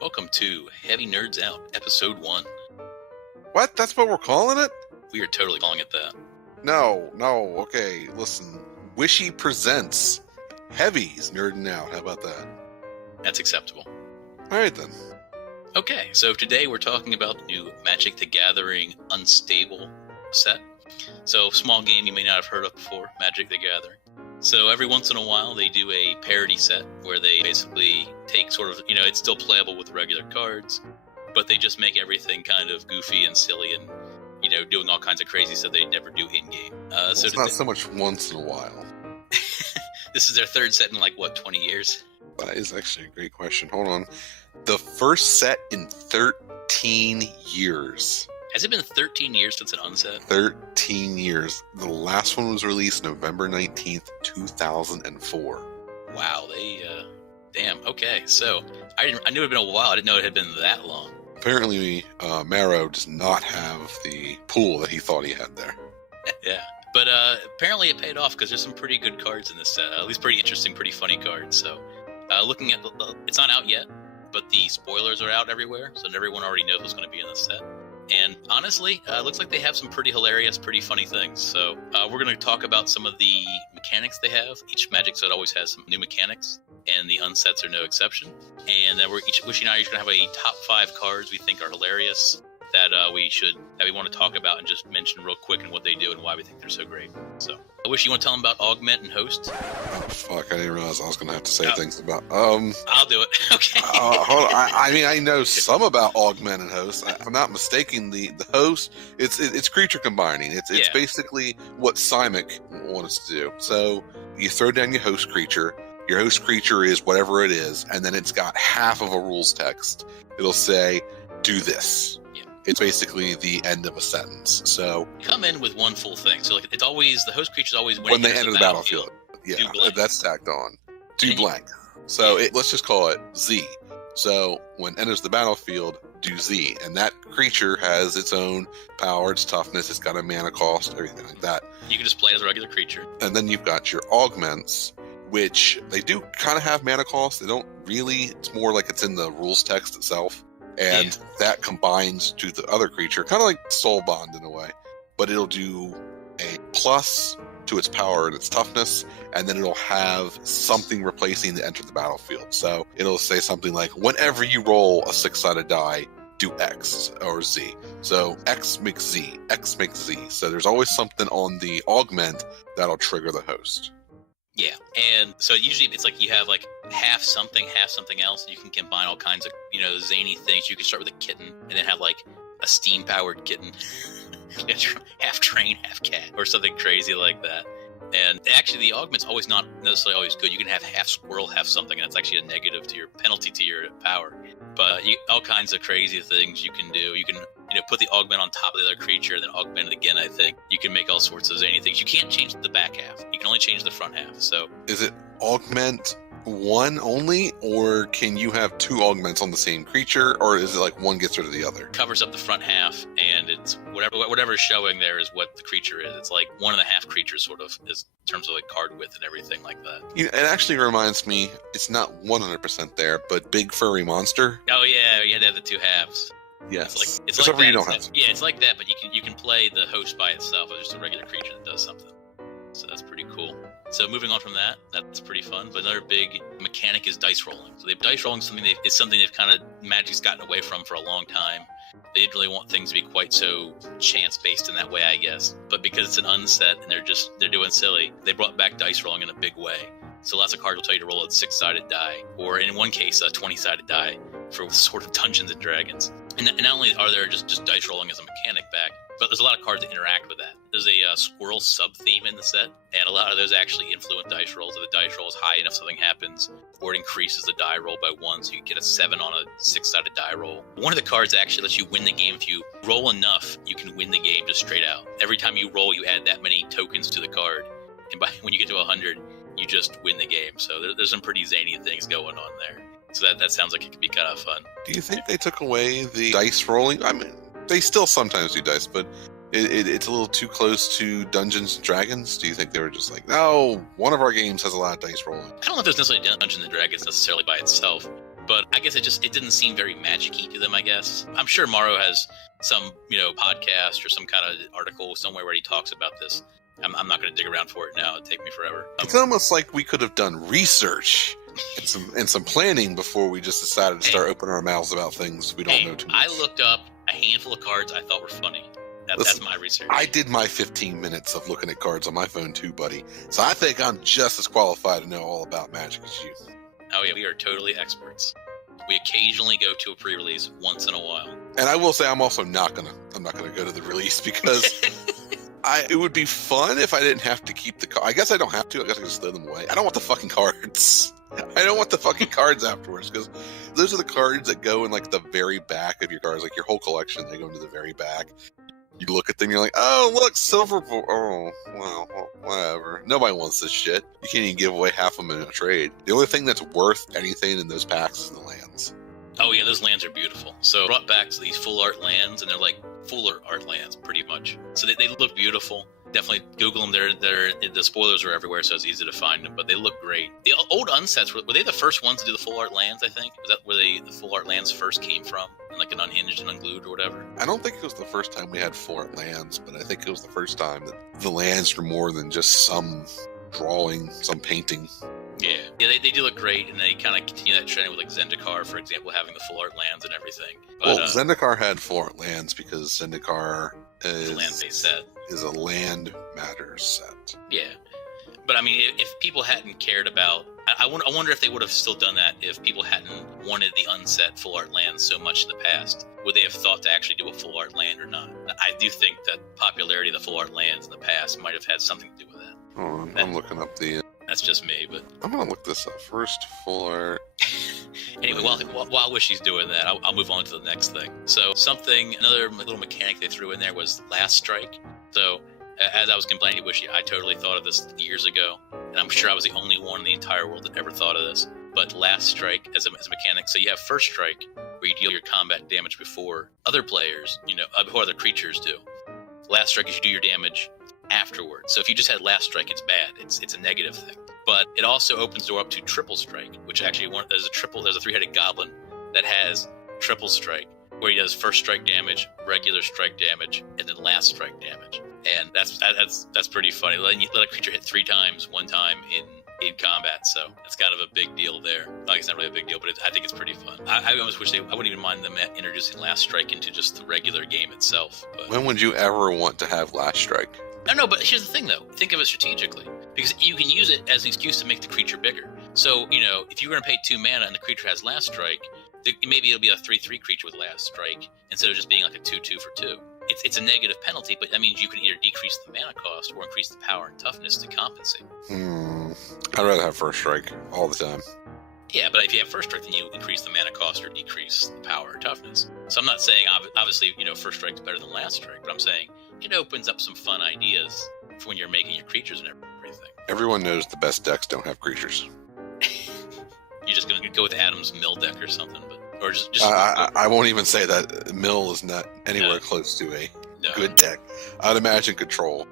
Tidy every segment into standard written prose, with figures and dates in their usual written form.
Welcome to Heavy Nerds Out, Episode 1. What? That's what we're calling it? We are totally calling it that. No, okay, listen. Wishy presents Heavy's Nerding Out. How about that? That's acceptable. Alright then. Okay, so today we're talking about the new Magic the Gathering Unstable set. So, small game you may not have heard of before, Magic the Gathering. So every once in a while they do a parody set where they basically take sort of, it's still playable with regular cards, but they just make everything kind of goofy and silly and, doing all kinds of crazy stuff they never do in-game. So it's not so much once in a while. This is their third set in 20 years? That is actually a great question. Hold on. The first set in 13 years. Has it been 13 years since an unset? 13 years. The last one was released November 19th, 2004. Wow, damn, okay. So, I knew it had been a while. I didn't know it had been that long. Apparently, Marrow does not have the pool that he thought he had there. Yeah, but apparently it paid off because there's some pretty good cards in this set. At least pretty interesting, pretty funny cards. So, looking at it's not out yet, but the spoilers are out everywhere, so everyone already knows what's going to be in this set. And honestly, it looks like they have some pretty hilarious, pretty funny things. So we're going to talk about some of the mechanics they have. Each Magic set always has some new mechanics, and the unsets are no exception. And then Wishy and I are going to have a top 5 cards we think are hilarious that we want to talk about and just mention real quick and what they do and why we think they're so great. So, Wishy, you want to tell them about Augment and Host? Oh, fuck, I didn't realize I was going to have to say things about... I'll do it. Okay. Hold on. I know some about Augment and Host. If I'm not mistaken, the Host, it's creature combining. It's basically what Simic wants to do. So, you throw down your host creature. Your host creature is whatever it is, and then it's got half of a rules text. It'll say, do this. It's basically the end of a sentence. So you come in with one full thing. So it's always the host creature's always when they enter the battlefield. Yeah, that's tacked on. Do blank. So let's just call it Z. So when it enters the battlefield, do Z, and that creature has its own power, its toughness, it's got a mana cost, everything like that. You can just play it as a regular creature. And then you've got your augments, which they do kind of have mana cost. They don't really. It's more like it's in the rules text itself. And that combines to the other creature, kind of like Soul Bond in a way. But it'll do a plus to its power and its toughness, and then it'll have something replacing to enter the battlefield. So it'll say something like, whenever you roll a 6-sided die, do X or Z. So X makes Z, X makes Z. So there's always something on the augment that'll trigger the host. Yeah, and so usually it's like you have half something else, and you can combine all kinds of, zany things. You can start with a kitten, and then have a steam-powered kitten. Half train, half cat, or something crazy like that. And actually, the augment's always not necessarily always good. You can have half squirrel, half something, and it's actually a negative to your penalty to your power. But all kinds of crazy things you can do. You can put the augment on top of the other creature, and then augment it again, I think. You can make all sorts of zany things. You can't change the back half. You can only change the front half. So, is it augment one only, or can you have 2 augments on the same creature, or is it one gets rid of the other? Covers up the front half, and it's whatever is showing there is what the creature is. It's 1.5 creatures sort of, is in terms of card width and everything like that. It actually reminds me, it's not 100% there, but Big Furry Monster. Oh yeah, you had to have the 2 halves. Yes. It's like that. You don't have. Yeah, it's like that, but you can play the host by itself. It's just a regular creature that does something. So that's pretty cool. So moving on from that, that's pretty fun. But another big mechanic is dice rolling. So dice rolling is something they've kind of Magic's gotten away from for a long time. They didn't really want things to be quite so chance based in that way, I guess. But because it's an unset and they're doing silly, they brought back dice rolling in a big way. So lots of cards will tell you to roll a 6-sided die, or in one case, a 20-sided die for sort of Dungeons and Dragons. And not only are there just dice rolling as a mechanic back, but there's a lot of cards that interact with that. There's a squirrel sub-theme in the set, and a lot of those actually influence dice rolls. If the dice roll is high enough, something happens, or it increases the die roll by 1, so you get a 7 on a 6-sided die roll. One of the cards actually lets you win the game. If you roll enough, you can win the game just straight out. Every time you roll, you add that many tokens to the card, and when you get to 100, you just win the game. So there's some pretty zany things going on there. So that sounds like it could be kind of fun. Do you think they took away the dice rolling? I mean, they still sometimes do dice, but it's a little too close to Dungeons and Dragons? Do you think they were just like, no, one of our games has a lot of dice rolling? I don't know if there's necessarily Dungeons and Dragons necessarily by itself, But I guess it didn't seem very magic-y to them, I guess. I'm sure Morrow has some, podcast or some kind of article somewhere where he talks about this. I'm not going to dig around for it now. It'd take me forever. It's almost like we could have done research and some planning before we just decided to start opening our mouths about things we don't know too much. I looked up a handful of cards I thought were funny. That's my research. I did my 15 minutes of looking at cards on my phone too, buddy. So I think I'm just as qualified to know all about Magic as you. Oh yeah, we are totally experts. We occasionally go to a pre-release once in a while. And I will say I'm not gonna go to the release because it would be fun if I didn't have to keep the cards. I guess I don't have to. I guess I can just throw them away. I don't want the fucking cards. I don't want the fucking cards afterwards because those are the cards that go in like the very back of your cards, like your whole collection. They go into the very back. You look at them, you're like, oh, look, silver. Oh, well, whatever. Nobody wants this shit. You can't even give away half of them in a trade. The only thing that's worth anything in those packs is the lands. Oh, yeah, those lands are beautiful. So brought back these full art lands, and they're like fuller art lands, pretty much. So they look beautiful. Definitely Google them. The spoilers are everywhere, so it's easy to find them. But they look great. The old unsets, were they the first ones to do the full art lands, I think? Was that where the full art lands first came from? Like an unhinged and unglued or whatever? I don't think it was the first time we had full art lands, but I think it was the first time that the lands were more than just some drawing, some painting. Yeah, they do look great, and they kind of continue that trend with like Zendikar, for example, having the full art lands and everything. But, Zendikar had full art lands because Zendikar is a land-based set. Is a land matters set. Yeah, but I mean, if people hadn't cared about, I wonder if they would have still done that if people hadn't wanted the unset full art lands so much in the past. Would they have thought to actually do a full art land or not? I do think that popularity of the full art lands in the past might have had something to do with that. Oh, I'm looking up the. That's just me, but I'm gonna look this up first. Full art. Anyway, while Wishy's doing that, I'll move on to the next thing. So another little mechanic they threw in there was Last Strike. So as I was complaining to Wishy, I totally thought of this years ago, and I'm sure I was the only one in the entire world that ever thought of this. But Last Strike as a mechanic, so you have First Strike, where you deal your combat damage before other players, before other creatures do. Last Strike is you do your damage afterwards. So if you just had Last Strike, it's bad. It's a negative thing. But it also opens the door up to Triple Strike, which actually there's a three-headed goblin that has Triple Strike, where he does First Strike damage, regular strike damage, and then Last Strike damage. And that's pretty funny. Let a creature hit 3 times, 1 time in combat, so it's kind of a big deal there. Like, it's not really a big deal, but I think it's pretty fun. I almost wish I wouldn't even mind them introducing Last Strike into just the regular game itself. But when would you ever want to have Last Strike? I don't know, but here's the thing, though. Think of it strategically, because you can use it as an excuse to make the creature bigger. So, if you're going to pay 2 mana and the creature has Last Strike, maybe it'll be a 3/3 creature with Last Strike instead of just being like a 2/2 for 2. It's a negative penalty, but that means you can either decrease the mana cost or increase the power and toughness to compensate. I'd rather have First Strike all the time. Yeah, but if you have First Strike, then you increase the mana cost or decrease the power or toughness. So I'm not saying, obviously, First Strike's better than Last Strike, but I'm saying it opens up some fun ideas for when you're making your creatures and everything. Everyone knows the best decks don't have creatures. You're just going to go with Adam's Mill deck or something, or just I won't even say that. Mill is not anywhere close to a good deck. I'd imagine Control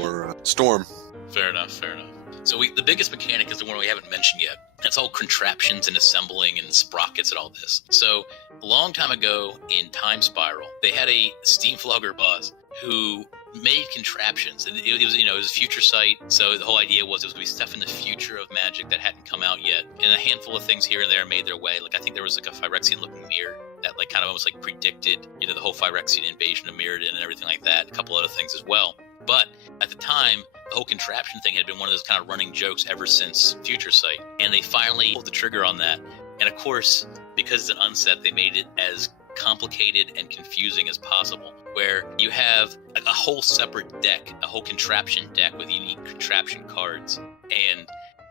or Storm. Fair enough. So the biggest mechanic is the one we haven't mentioned yet. That's all contraptions and assembling and sprockets and all this. So a long time ago in Time Spiral, they had a Steamflogger boss who made contraptions, and it was future sight. So the whole idea was it was going to be stuff in the future of Magic that hadn't come out yet, and a handful of things here and there made their way. Like, I think there was like a Phyrexian looking mirror that like kind of almost like predicted the whole Phyrexian invasion of Mirrodin and everything like that. A couple other things as well. But at the time, the whole contraption thing had been one of those kind of running jokes ever since Future Sight, and they finally pulled the trigger on that. And of course, because it's an unset, they made it as complicated and confusing as possible, where you have a whole separate deck, a whole contraption deck with unique contraption cards, and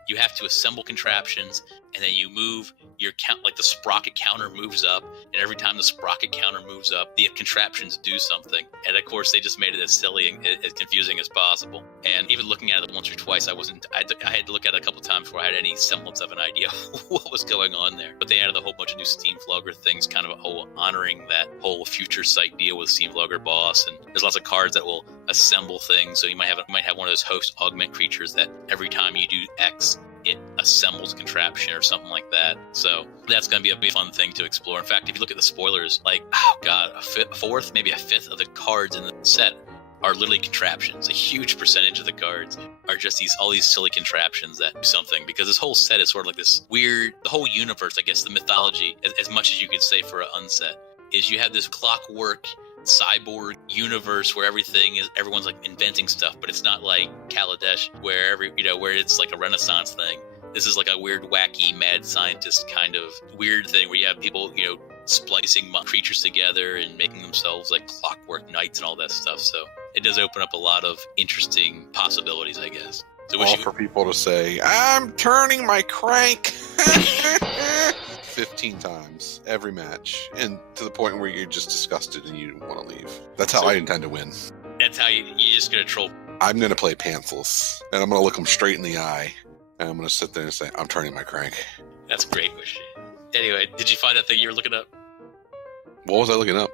you have to assemble contraptions, and then you move your count, like the sprocket counter moves up, and every time the sprocket counter moves up, the contraptions do something. And of course, they just made it as silly and as confusing as possible. And even looking at it once or twice, I had to look at it a couple times before I had any semblance of an idea what was going on there. But they added a whole bunch of new Steamflogger things, kind of honoring that whole Future Sight deal with Steamflogger boss. And there's lots of cards that will assemble things. So you might have one of those host augment creatures that every time you do X, it assembles a contraption or something like that. So that's going to be a big fun thing to explore. In fact, if you look at the spoilers, like, oh god, a fourth, maybe a fifth of the cards in the set are literally contraptions. A huge percentage of the cards are just all these silly contraptions that do something, because this whole set is sort of like this weird, the whole universe, I guess, the mythology, as much as you could say for an unset, is you have this clockwork cyborg universe where everyone's like inventing stuff, but it's not like Kaladesh where where it's like a Renaissance thing. This is like a weird, wacky, mad scientist kind of weird thing where you have people, splicing creatures together and making themselves like clockwork knights and all that stuff. So it does open up a lot of interesting possibilities, I guess. So all for people to say, I'm turning my crank 15 times every match, and to the point where you're just disgusted and you want to leave. That's how I intend to win. That's how you're just going to troll. I'm going to play pantsless, and I'm going to look them straight in the eye, and I'm going to sit there and say, I'm turning my crank. That's great, Wishy. Anyway, did you find that thing you were looking up? What was I looking up?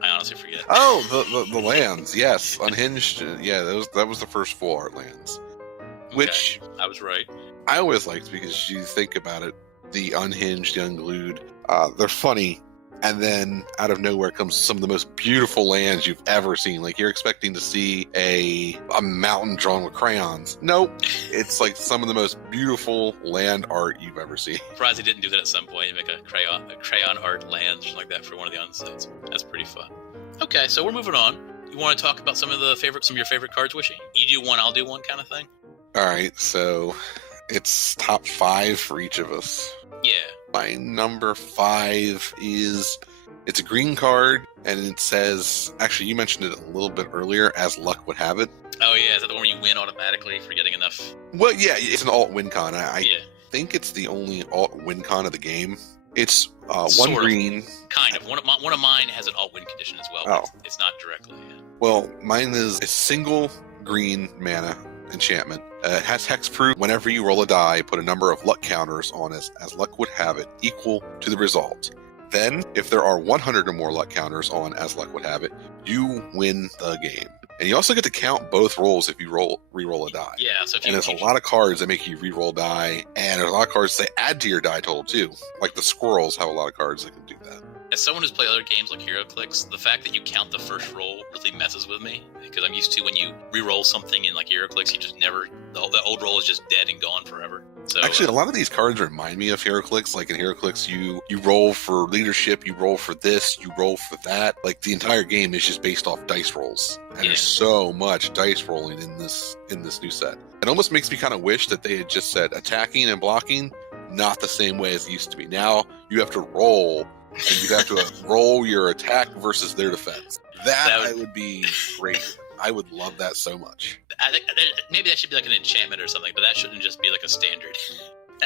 I honestly forget. Oh, the lands. Yes, Unhinged. Yeah, that was the first full art lands. Okay, Which I was right. I always liked, because you think about it, the Unhinged, the Unglued, they're funny, and then out of nowhere comes some of the most beautiful lands you've ever seen. Like, you're expecting to see a mountain drawn with crayons. Nope. It's like some of the most beautiful land art you've ever seen. Surprised they didn't do that at some point and make a crayon art land, something like that, for one of the unsets. That's pretty fun. Okay, so we're moving on. You want to talk about some of your favorite cards, Wishy? You do one, I'll do one kind of thing? All right, so it's top 5 for each of us. Yeah. My number 5 it's a green card, and it says, actually, you mentioned it a little bit earlier, as luck would have it. Oh, yeah, is that the one where you win automatically for getting enough? Well, yeah, it's an alt win con. I think it's the only alt win con of the game. It's one green. Kind of. One of mine has an alt win condition as well. Oh. It's not directly. Yeah. Well, mine is a single green mana enchantment. It has hexproof. Whenever you roll a die, put a number of luck counters on as luck would have it, equal to the result. Then, if there are 100 or more luck counters on as luck would have it, you win the game. And you also get to count both rolls if you re-roll a die. Yeah, so and there's a lot of cards that make you re-roll die, and there's a lot of cards that add to your die total too. Like the squirrels have a lot of cards that can do that. As someone who's played other games like HeroClix, the fact that you count the first roll really messes with me, because I'm used to when you re-roll something in like HeroClix, you just never, the old roll is just dead and gone forever. So actually, a lot of these cards remind me of HeroClix. Like in HeroClix, you roll for leadership, you roll for this, you roll for that. Like the entire game is just based off dice rolls, and there's so much dice rolling in this new set. It almost makes me kind of wish that they had just said attacking and blocking, not the same way as it used to be. Now you have to roll. And you have to roll your attack versus their defense. That would be great. I would love that so much. I think maybe that should be like an enchantment or something, but that shouldn't just be like a standard.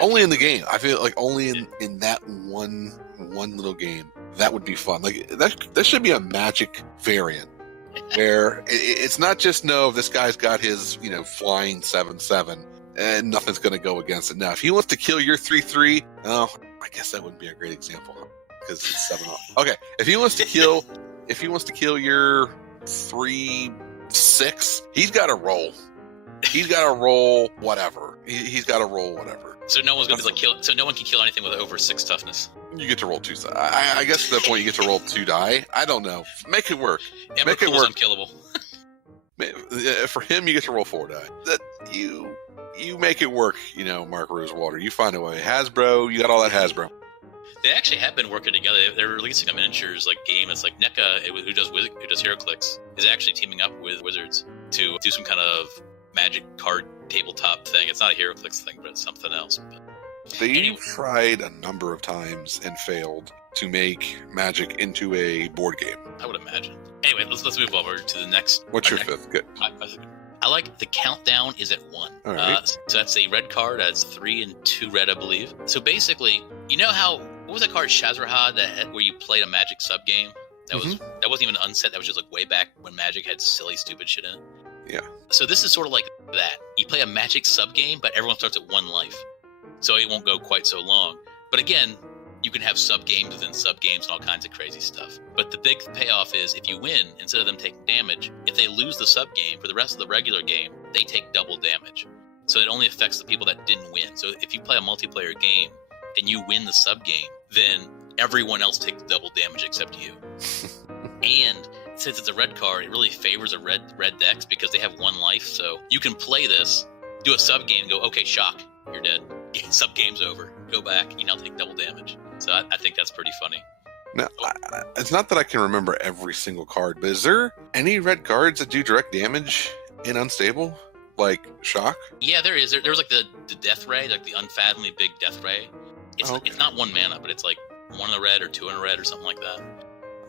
Only in the game. I feel like only in that one little game, that would be fun. Like that should be a Magic variant where it's not just this guy's got his flying 7/7 and nothing's going to go against it. Now, if he wants to kill your 3/3, I guess that wouldn't be a great example. Because it's 7 off. Okay, if he wants to kill your 3/6, he's got to roll. He's got to roll whatever. He's got to roll whatever. So no one's going to kill. So no one can kill anything with over 6 toughness. You get to roll 2. I guess at that point you get to roll 2 die. I don't know. Make it work. Make it work. Unkillable. For him, you get to roll 4 die. That you make it work. Mark Rosewater. You find a way. Hasbro. You got all that Hasbro. They actually have been working together. They're releasing a miniatures game. It's like NECA, who does HeroClix, is actually teaming up with Wizards to do some kind of Magic card tabletop thing. It's not a HeroClix thing, but it's something else. They've tried a number of times and failed to make Magic into a board game. I would imagine. Anyway, let's move over to the next. What's your 5th? Good. I like the countdown is at 1. All right. So that's a red card. That's 3 and 2 red, I believe. So basically, what was that card, Shazrahad, where you played a Magic sub game? That wasn't even an unset. That was just like way back when Magic had silly, stupid shit in it. Yeah. So this is sort of like that. You play a Magic sub game, but everyone starts at 1 life, so it won't go quite so long. But again, you can have sub games within sub games and all kinds of crazy stuff. But the big payoff is if you win, instead of them taking damage, if they lose the sub game for the rest of the regular game, they take double damage. so it only affects the people that didn't win. So if you play a multiplayer game and you win the sub game, then everyone else takes double damage except you. And since it's a red card, it really favors a red decks because they have one life. So you can play this, do a sub game, and go, okay, shock, you're dead. Sub game's over. Go back. You now take double damage. So I think that's pretty funny. Now, it's not that I can remember every single card, but is there any red cards that do direct damage in Unstable? Like Shock? Yeah, there is. There's like the Death Ray, like the unfathomably big Death Ray. It's not 1 mana, but it's like 1 in a red or 2 in a red or something like that.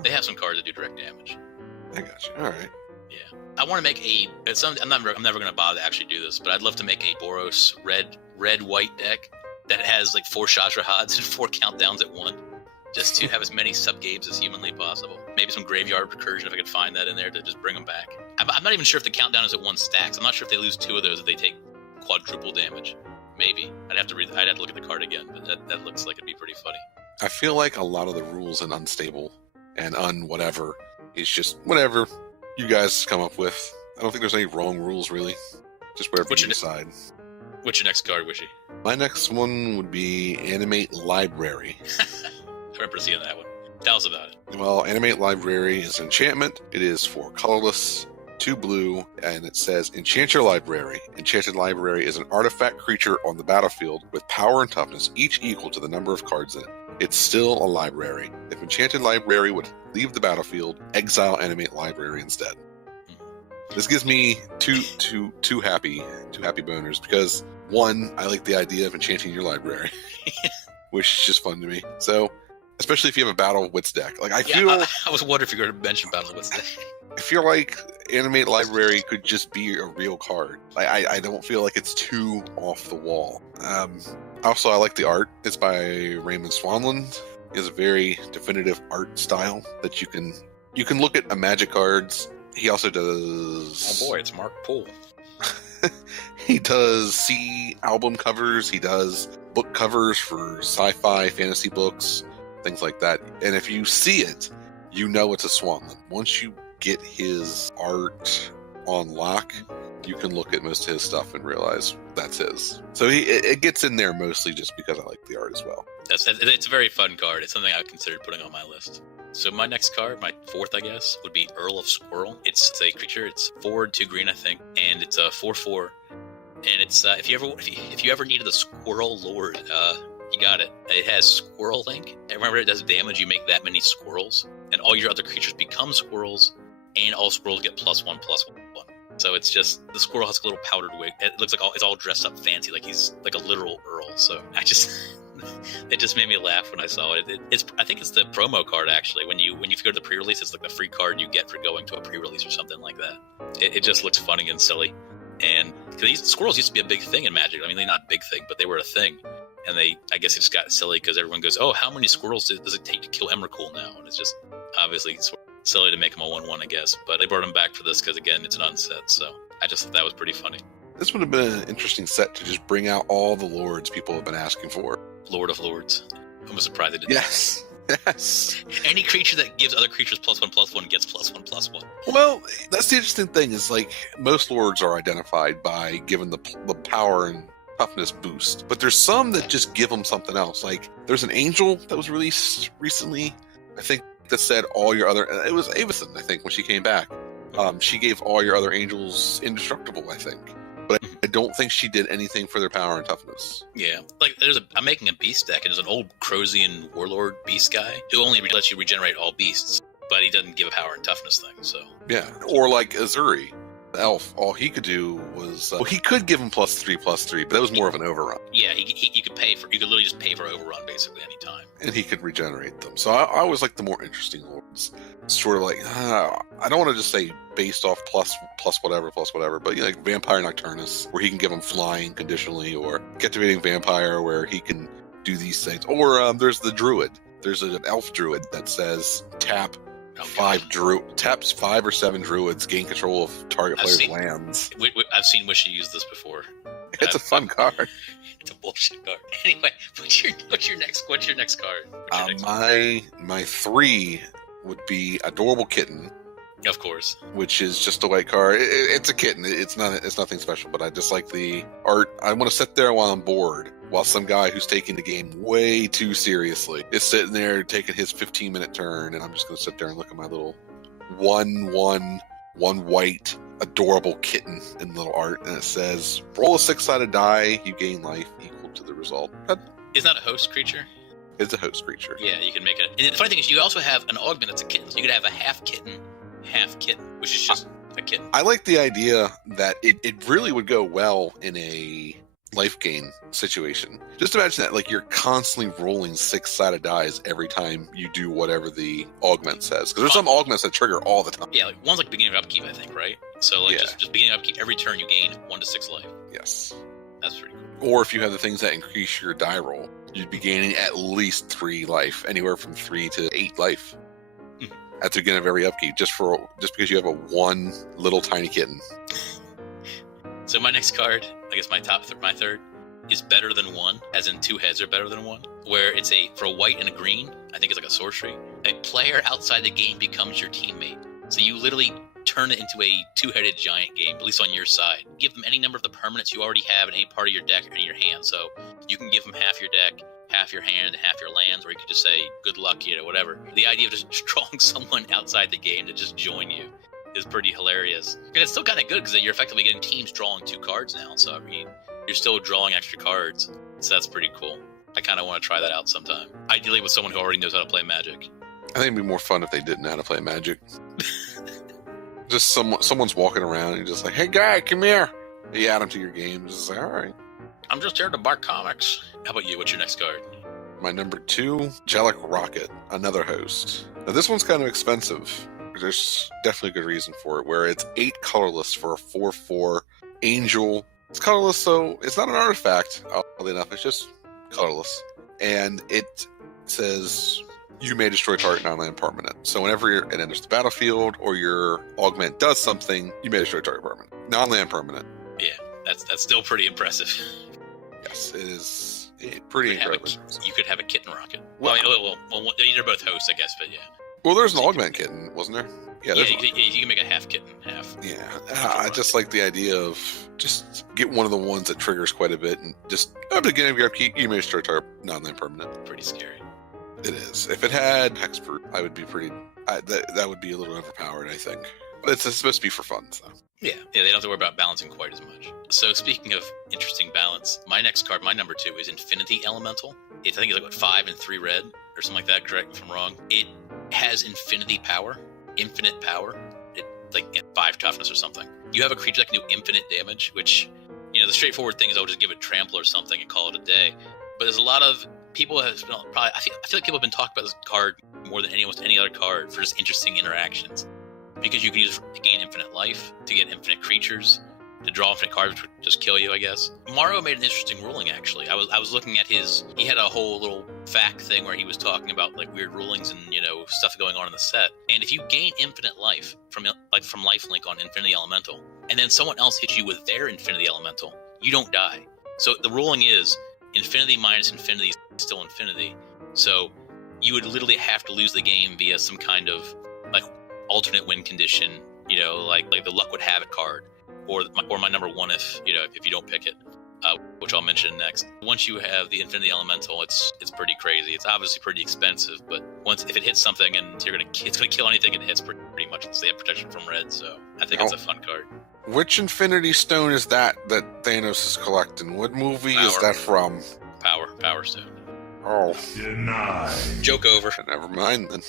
They have some cards that do direct damage. I got you. All right. Yeah. I want to make I'm never going to bother to actually do this, but I'd love to make a Boros red-white deck that has like 4 Shashahads and 4 countdowns at 1. Just to have as many sub-games as humanly possible. Maybe some Graveyard Recursion if I could find that in there to just bring them back. I'm not even sure if the countdown is at 1 stacks. I'm not sure if they lose 2 of those if they take quadruple damage. Maybe. I'd have to look at the card again, but that looks like it'd be pretty funny. I feel like a lot of the rules in Unstable and whatever is just whatever you guys come up with. I don't think there's any wrong rules, really. Just whatever you decide. What's your next card, Wishy? My next one would be Animate Library. I remember seeing that one. Tell us about it. Well, Animate Library is an enchantment. It is for colorless, 2 blue, and it says Enchant your library. Enchanted library is an artifact creature on the battlefield with power and toughness, each equal to the number of cards in it. It's still a library. If Enchanted Library would leave the battlefield, exile Animate Library instead. This gives me two happy boners because 1, I like the idea of enchanting your library, which is just fun to me. So, especially if you have a Battle Wits deck, like I was wondering if you were going to mention Battle Wits deck. I feel like Animate Library could just be a real card. I don't feel like it's too off the wall. Also, I like the art. It's by Raymond Swanland. He has a very definitive art style that you can look at Magic cards. He also does... Oh boy, it's Mark Poole. He does album covers. He does book covers for sci-fi, fantasy books, things like that. And if you see it, you know it's a Swanland. Once you get his art on lock, you can look at most of his stuff and realize that's his. So it gets in there mostly just because I like the art as well. It's a very fun card. It's something I considered putting on my list. So my next card, my 4th, I guess, would be Earl of Squirrel. It's a creature. It's 4 2 green, I think, and it's a 4/4. And it's if you ever needed a Squirrel Lord, you got it. It has Squirrel Link. And remember, it does damage. You make that many squirrels, and all your other creatures become squirrels, and all squirrels get +1/+1. So it's just the squirrel has a little powdered wig. It looks like it's all dressed up fancy, like he's like a literal Earl. So it just made me laugh when I saw it. I think it's the promo card actually. When you go to the pre-release, it's like the free card you get for going to a pre-release or something like that. It just looks funny and silly. And because squirrels used to be a big thing in Magic. I mean, they're not a big thing, but they were a thing. And I guess it just got silly because everyone goes, "Oh, how many squirrels does it take to kill Emrakul now?" And it's just obviously silly to make him a 1/1, I guess. But they brought him back for this because again, it's an unset. So I just thought that was pretty funny. This would have been an interesting set to just bring out all the lords people have been asking for. Lord of Lords. I'm surprised they didn't. Yes. Yes. Any creature that gives other creatures +1/+1 gets +1/+1. Well, that's the interesting thing is like most lords are identified by giving the power and toughness boost, but there's some that just give them something else. Like there's an angel that was released recently, I think, that said all your other. It was Avacyn, I think, when she came back. She gave all your other angels indestructible, I think. But I don't think she did anything for their power and toughness. Yeah. Like, I'm making a beast deck, and there's an old Crozian warlord beast guy who only lets you regenerate all beasts, but he doesn't give a power and toughness thing, so. Yeah. Or like Azuri, the elf, all he could do was... well, he could give him +3/+3, but that was more of an overrun. Yeah, you could literally just pay for overrun, basically, anytime. And he could regenerate them. So I always like the more interesting lords. Sort of like, I don't want to just say based off plus whatever, but like Vampire Nocturnus, where he can give him flying conditionally, or Captivating Vampire, where he can do these things. Or there's the Druid. There's an elf Druid that says taps 5 or 7 druids, gain control of target player's lands. I've seen Wishy use this before. It's a fun card. It's a bullshit card. Anyway, what's your next card? My 3 would be Adorable Kitten, Of course. which is just a white card. It's a kitten. It's nothing special, but I just like the art. I want to sit there while I'm bored, while some guy who's taking the game way too seriously is sitting there taking his 15-minute turn, and I'm just going to sit there and look at my little one white adorable kitten in little art, and it says, roll a 6-sided die, you gain life equal to the result. Isn't that a host creature? It's a host creature. Yeah, you can make it. And the funny thing is, you also have an augment that's a kitten. So you could have a half kitten, which is just a kitten. I like the idea that it really would go well in a life gain situation. Just imagine that, like, you're constantly rolling 6-sided dice every time you do whatever the augment says. Because there's some augments that trigger all the time. Yeah, like one's like beginning of upkeep, I think, right? So like just beginning of upkeep, every turn you gain 1 to 6 life. Yes. That's pretty cool. Or if you have the things that increase your die roll, you'd be gaining at least 3 life, anywhere from 3 to 8 life. At the beginning of every upkeep, just because you have a one little tiny kitten. So my next card, I guess my third, is better than 1, as in 2 heads are better than 1. Where it's for a white and a green, I think it's like a sorcery. A player outside the game becomes your teammate. So you literally turn it into a 2-headed giant game, at least on your side. Give them any number of the permanents you already have in any part of your deck or in your hand. So you can give them half your deck, half your hand, and half your lands, or you could just say, good luck, whatever. The idea of just drawing someone outside the game to just join you is pretty hilarious. And it's still kind of good because you're effectively getting teams drawing 2 cards now. So, I mean, you're still drawing extra cards. So that's pretty cool. I kind of want to try that out sometime. Ideally with someone who already knows how to play Magic. I think it'd be more fun if they didn't know how to play Magic. Just someone's walking around and you're just like, hey guy, come here. You add them to your game. It's just like, all right. I'm just here to buy comics. How about you? What's your next card? My number 2, Jellic Rocket, another host. Now this one's kind of expensive. There's definitely a good reason for it, where it's 8 colorless for a 4/4 angel. It's colorless, so it's not an artifact, oddly enough. It's just colorless. And it says, you may destroy target non-land permanent. So whenever it enters the battlefield or your augment does something, you may destroy target permanent. Non-land permanent. Yeah, that's still pretty impressive. Yes, it is pretty incredible. You could have a kitten rocket. Well, they're both hosts, I guess, but yeah. Well, there's an augment kitten, wasn't there? Yeah, you can make a half kitten, half. Yeah, I just like the idea of just get one of the ones that triggers quite a bit, and just at the beginning of your upkeep, you may destroy target non-land permanent. Pretty scary. It is. If it had Hexproof, I would be pretty. That would be a little overpowered, I think. But it's supposed to be for fun, so. Yeah, they don't have to worry about balancing quite as much. So speaking of interesting balance, my next card, my number 2, is Infinity Elemental. I think it's like 5 and 3 red or something like that. Correct me if I'm wrong. It has infinite power. It 5 toughness or something. You have a creature that can do infinite damage, which the straightforward thing is I'll just give it trample or something and call it a day. But there's a lot of people have probably. I feel like people have been talking about this card more than almost any other card for just interesting interactions. Because you can use it to gain infinite life, to get infinite creatures, to draw infinite cards, which would just kill you, I guess. Mario made an interesting ruling, actually. I was looking at he had a whole little fact thing where he was talking about like weird rulings and stuff going on in the set. And if you gain infinite life from lifelink on Infinity Elemental, and then someone else hits you with their Infinity Elemental, you don't die. So the ruling is infinity minus infinity is still infinity. So you would literally have to lose the game via some kind of alternate win condition, like the luck would have it card, or my number 1 if you don't pick it, which I'll mention next. Once you have the Infinity Elemental, it's pretty crazy. It's obviously pretty expensive, but if it hits something and it's gonna kill anything it hits pretty much. They have protection from red, so I think it's a fun card. Which Infinity Stone is that Thanos is collecting? What movie is that from? Power Stone. Oh. Denied. Joke over. Never mind then.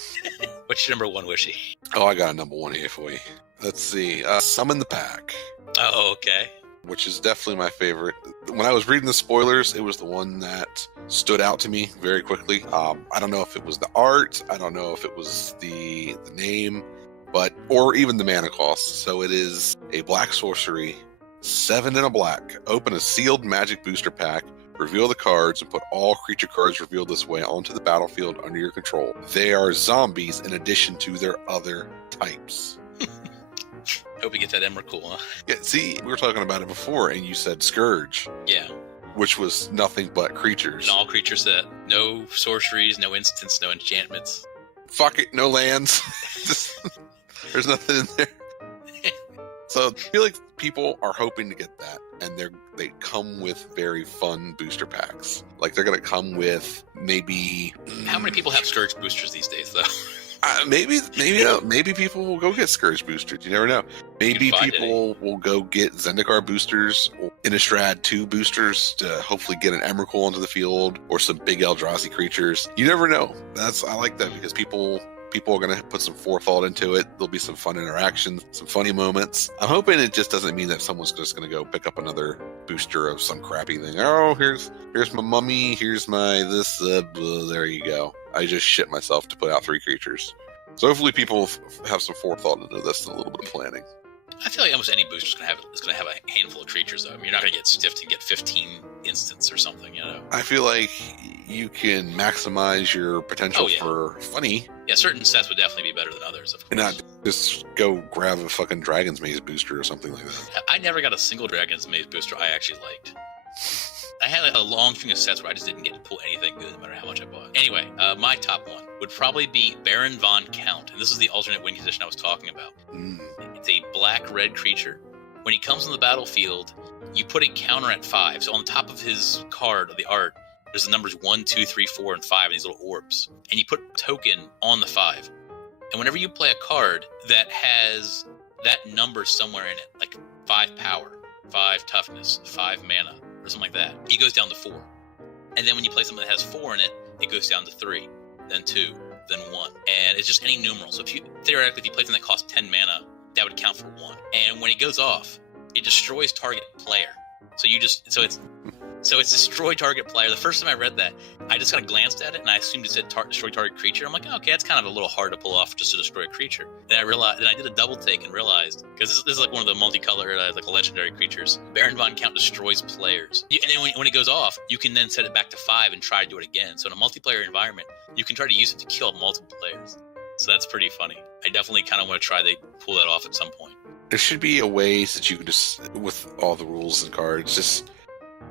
What's your number 1, Wishy? Oh, I got a number 1 here for you. Let's see. Summon the Pack. Oh, okay. Which is definitely my favorite. When I was reading the spoilers, it was the one that stood out to me very quickly. I don't know if it was the art. I don't know if it was the name, or even the mana cost. So it is a black sorcery, 7 and a black. Open a sealed magic booster pack. Reveal the cards and put all creature cards revealed this way onto the battlefield under your control. They are zombies in addition to their other types. Hope you get that Emrakul, huh? Yeah, see, we were talking about it before, and you said Scourge. Yeah. Which was nothing but creatures. An all creature set. No sorceries, no instants, no enchantments. Fuck it, no lands. There's nothing in there. So I feel like people are hoping to get that, and they come with very fun booster packs. Like they're gonna come with maybe. How many people have Scourge boosters these days, though? Maybe people will go get Scourge boosters. You never know. Maybe people will go get Zendikar boosters or Innistrad 2 boosters to hopefully get an Emrakul onto the field or some big Eldrazi creatures. You never know. I like that because people are going to put some forethought into it. There'll be some fun interactions, some funny moments. I'm hoping it just doesn't mean that someone's just going to go pick up another booster of some crappy thing. Oh, here's my mummy. Here's my this. There you go. I just shit myself to put out 3 creatures. So hopefully people have some forethought into this and a little bit of planning. I feel like almost any booster is going to have a handful of creatures, though. I mean, you're not going to get stiffed and get 15 instants or something, you know? I feel like you can maximize your potential for funny. Yeah, certain sets would definitely be better than others, of course. And not just go grab a fucking Dragon's Maze booster or something like that. I never got a single Dragon's Maze booster I actually liked. I had a long string of sets where I just didn't get to pull anything good no matter how much I bought. Anyway, my top one would probably be Baron Von Count. And this is the alternate win condition I was talking about. It's a black-red creature. When he comes on the battlefield, you put a counter at 5. So on the top of his card, of the art, there's the numbers 1, 2, 3, 4, and 5 in these little orbs. And you put a token on the 5. And whenever you play a card that has that number somewhere in it, like 5 power, 5 toughness, 5 mana, or something like that, he goes down to 4. And then when you play something that has 4 in it, it goes down to 3, then 2, then 1. And it's just any numeral. So theoretically, if you play something that costs 10 mana, that would count for 1. And when it goes off, it destroys target player. So it's destroy target player. The first time I read that, I just kind of glanced at it and I assumed it said destroy target creature. I'm like, okay, that's kind of a little hard to pull off just to destroy a creature. Then I realized, then I did a double take and realized, because this is like one of the multicolored, like legendary creatures. Baron Von Count destroys players. And then when it goes off, you can then set it back to 5 and try to do it again. So in a multiplayer environment, you can try to use it to kill multiple players. So that's pretty funny. I definitely kind of want to try to pull that off at some point. There should be a way that you can just, with all the rules and cards, just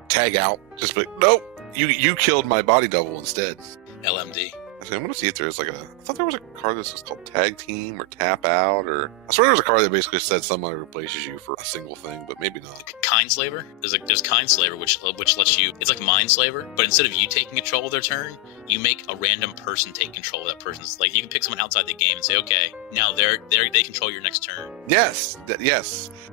tag out. Just be like, nope, you killed my body double instead. LMD. I'm going to see if there's I thought there was a card that was called Tag Team or Tap Out, or I swear there was a card that basically said somebody replaces you for a single thing, but maybe not. Kindslaver? There's Kindslaver, which lets you, it's like Mindslaver, but instead of you taking control of their turn, you make a random person take control of that person's, like you can pick someone outside the game and say, okay, now they control your next turn. Yes.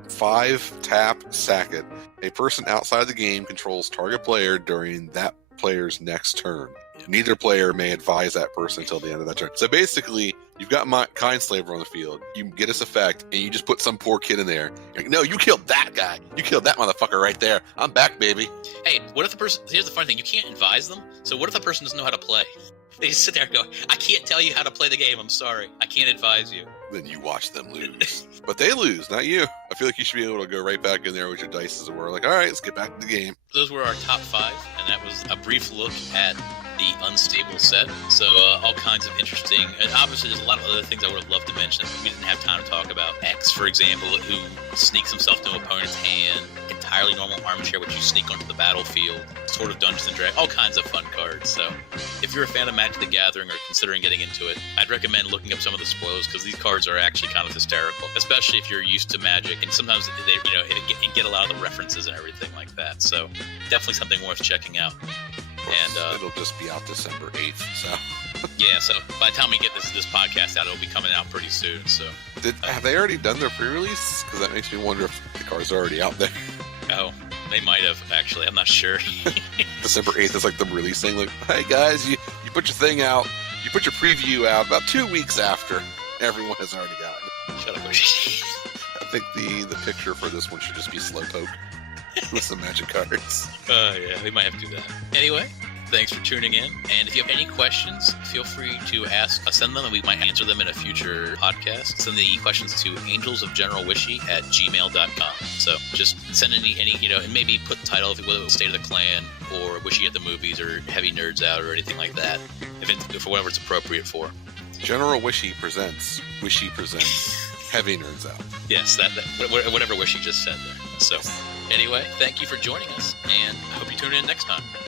5 tap, sack it. A person outside the game controls target player during that player's next turn. Neither player may advise that person until the end of that turn. So basically, you've got my Kindslaver on the field. You get its effect, and you just put some poor kid in there. You're like, no, you killed that guy. You killed that motherfucker right there. I'm back, baby. Hey, what if the person... Here's the funny thing. You can't advise them. So what if the person doesn't know how to play? They just sit there and go, I can't tell you how to play the game. I'm sorry. I can't advise you. Then you watch them lose. But they lose, not you. I feel like you should be able to go right back in there with your dice, as it were. Like, all right, let's get back to the game. Those were our top 5, and that was a brief look at the unstable set. So all kinds of interesting, and obviously there's a lot of other things I would have loved to mention that we didn't have time to talk about. X, for example, who sneaks himself to an opponent's hand. Entirely normal armchair, which you sneak onto the battlefield. Sort of Dungeons and Dragons, all kinds of fun cards. So if you're a fan of Magic the Gathering or considering getting into it, I'd recommend looking up some of the spoils, because these cards are actually kind of hysterical, especially if you're used to Magic, and sometimes they get a lot of the references and everything like that. So definitely something worth checking out. And it'll just be out December 8th. So yeah, so by the time we get this podcast out, it'll be coming out pretty soon. So have they already done their pre-release? Because that makes me wonder if the cards are already out there. Oh, they might have, actually. I'm not sure. December 8th is like the release thing. Like, hey guys, you put your thing out, you put your preview out about 2 weeks after everyone has already gotten it. Shut up, Wishy. I think the picture for this one should just be Slowpoke with some magic cards. Yeah, we might have to do that. Anyway, thanks for tuning in. And if you have any questions, feel free to send them, and we might answer them in a future podcast. Send the questions to angelsofgeneralwishy@gmail.com. So just send any and maybe put the title, whether it was State of the Clan or Wishy at the Movies or Heavy Nerds Out or anything like that, for whatever it's appropriate for. General Wishy presents Heavy Nerds Out. Yes, that whatever Wishy just said there. So anyway, thank you for joining us, and I hope you tune in next time.